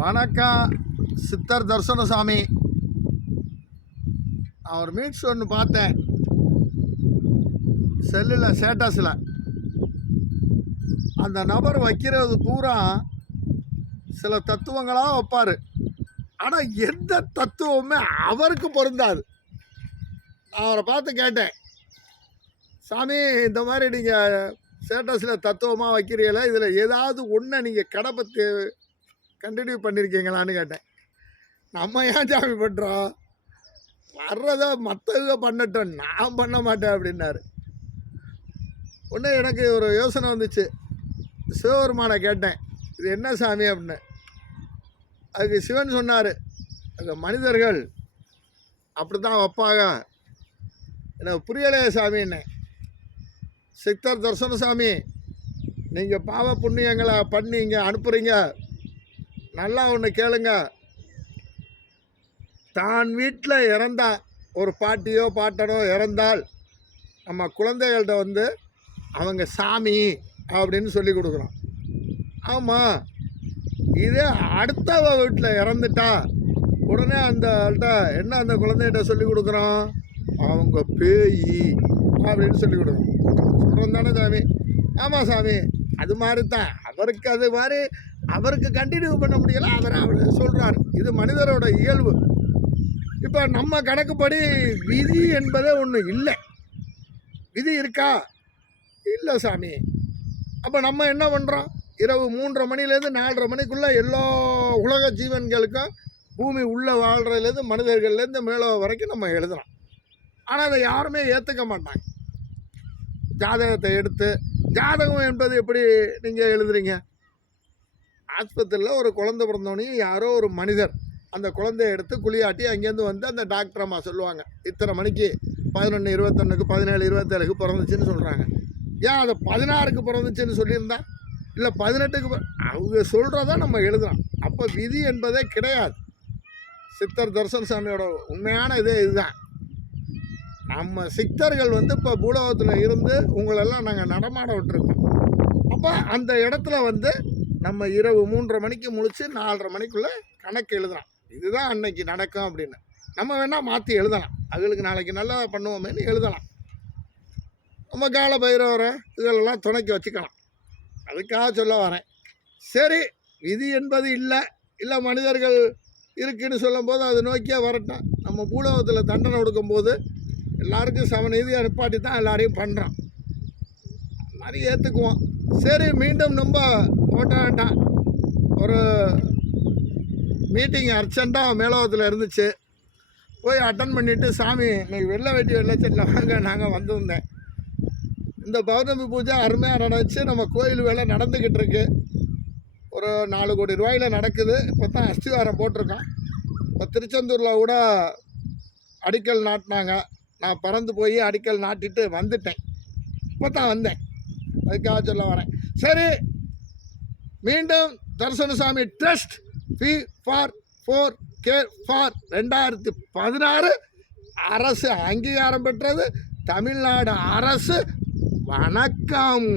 வணக்கம். சித்தர் தர்சனசாமி. சாமி அவர் மீட்ஸ் ஒன்று பார்த்தேன். செல்லில் ஸ்டேட்டஸில் அந்த நபர் வைக்கிறது பூரா சில தத்துவங்களாக வைப்பார். ஆனால் எந்த தத்துவமுமே அவருக்கு பொருந்தாது. நான் அவரை பார்த்து கேட்டேன். சாமி இந்த மாதிரி நீங்கள் ஸ்டேட்டஸில் தத்துவமாக வைக்கிறீங்களா? இதில் ஏதாவது ஒன்றை நீங்கள் கடப்பத்து கண்டினியூ பண்ணியிருக்கீங்களான்னு கேட்டேன். நம்ம ஏன் சாமி பண்ணுறோம் வர்றதை மற்றவங்க பண்ணட்டும் நான் பண்ண மாட்டேன் அப்படின்னாரு. உடனே எனக்கு ஒரு யோசனை வந்துச்சு. சிவபெருமானை கேட்டேன் இது என்ன சாமி? அப்படின்னு. அதுக்கு சிவன் சொன்னார் அங்கே மனிதர்கள் அப்படி தான் வைப்பாங்க. எனக்கு புரியலையே சாமின்னு. சித்தர் தர்சன சாமி நீங்கள் பாவ புண்ணியங்களை பண்ணி இங்கே அனுப்புகிறீங்க நல்லா ஒன்று கேளுங்க. தான் வீட்டில் இறந்தா ஒரு பாட்டியோ பாட்டனோ இறந்தால் நம்ம குழந்தைகள்கிட்ட வந்து அவங்க சாமி அப்படின்னு சொல்லி கொடுக்குறோம் ஆமாம் இதே அடுத்தவ வீட்டில் இறந்துட்டா உடனே அந்த ஆள்கிட்ட என்ன அந்த குழந்தைகிட்ட சொல்லி கொடுக்குறோம் அவங்க பேய் அப்படின்னு சொல்லி கொடுக்குறோம் சொல்கிறோம் தானே சாமி. ஆமாம் சாமி. அது மாதிரி தான் அவருக்கு அது மாதிரி அவருக்கு கண்டினியூ பண்ண முடியல அவர் அவர் சொல்கிறார் இது மனிதரோட இயல்பு. இப்போ நம்ம கணக்குப்படி விதி என்பதே ஒன்று இல்லை. விதி இருக்கா? இல்லை சாமி. அப்போ நம்ம என்ன பண்ணுறோம் இரவு மூன்றரை மணிலேருந்து நாலரை மணிக்குள்ளே எல்லா உலக ஜீவன்களுக்கும் பூமி உள்ளே வாழ்கிறதுலேருந்து மனிதர்கள்லேருந்து மேலே வரைக்கும் நம்ம எழுதுறோம். ஆனால் அதை யாருமே ஏற்றுக்க மாட்டாங்க. ஜாதகத்தை எடுத்து ஜாதகம் என்பது எப்படி நீங்கள் எழுதுறீங்க? ஆஸ்பத்திரியில் ஒரு குழந்தை பிறந்தோடனையும் யாரோ ஒரு மனிதர் அந்த குழந்தைய எடுத்து குளியாட்டி அங்கேருந்து வந்து அந்த டாக்டர் அம்மா சொல்லுவாங்க இத்தனை மணிக்கு பதினொன்று இருபத்தொன்னுக்கு பதினேழு இருபத்தேழுக்கு பிறந்துச்சுன்னு சொல்கிறாங்க ஏன் அதை பதினாறுக்கு பிறந்துச்சுன்னு சொல்லியிருந்தா? இல்லை பதினெட்டுக்கு அவங்க சொல்கிறத நம்ம எழுதுறோம் அப்போ விதி என்பதே கிடையாது. சித்தர் தர்சன் சாமியோட உண்மையான இதே இதுதான். நம்ம சித்தர்கள் வந்து இப்போ பூலோகத்தில் இருந்து உங்களெல்லாம் நாங்கள் நடமாட விட்டுருக்கோம். அப்போ அந்த இடத்துல வந்து நம்ம இரவு மூன்றரை மணிக்கு முழிச்சு நாலரை மணிக்குள்ளே கணக்கு எழுதலாம் இதுதான் அன்னைக்கு நடக்கும் அப்படின்னு. நம்ம வேணால் மாற்றி எழுதலாம். அவங்களுக்கு நாளைக்கு நல்லா பண்ணுவோமேன்னு எழுதலாம். நம்ம கால பைரவரை இதெல்லாம் துணைக்கி வச்சுக்கலாம். அதுக்காக சொல்ல வரேன். சரி விதி என்பது இல்லை. இல்லை மனிதர்கள் இருக்குன்னு சொல்லும்போது அது நோக்கியே வரட்டும். நம்ம பூலோகத்தில் தண்டனை கொடுக்கும்போது எல்லாருக்கும் சமநீதியாக நிப்பாட்டி தான் எல்லாரையும் பண்ணுறோம் மாதிரி ஏற்றுக்குவோம் சரி மீண்டும் ரொம்ப போட்ட வேண்டாம் ஒரு மீட்டிங் அர்ஜெண்ட்டாக மேலோகத்தில் இருந்துச்சு. போய் அட்டன் பண்ணிவிட்டு சாமி இன்னைக்கு வெள்ளை வெட்டி வெள்ளை செட்டில் வாங்க. நாங்கள் வந்திருந்தேன். இந்த பௌர்ணமி பூஜை அருமையாக நடந்துச்சு. நம்ம கோயில் வேலை நடந்துக்கிட்டு இருக்கு. ஒரு நாலு கோடி ரூபாயில் நடக்குது. இப்போ தான் அஸ்திவாரம் போட்டிருக்கோம். இப்போ திருச்செந்தூரில் கூட அடிக்கல் நாட்டினாங்க. நான் பறந்து போய் அடிக்கல் நாட்டிட்டு வந்துட்டேன். இப்போ தான் வந்தேன். அதுக்காக சொல்ல வரேன். சரி மீண்டும் Darshanasami trust fee for four K for ரெண்டாயிரத்தி பதினாறு அரசு அங்கீகாரம் பெற்றது. தமிழ்நாடு அரசு வணக்கம்.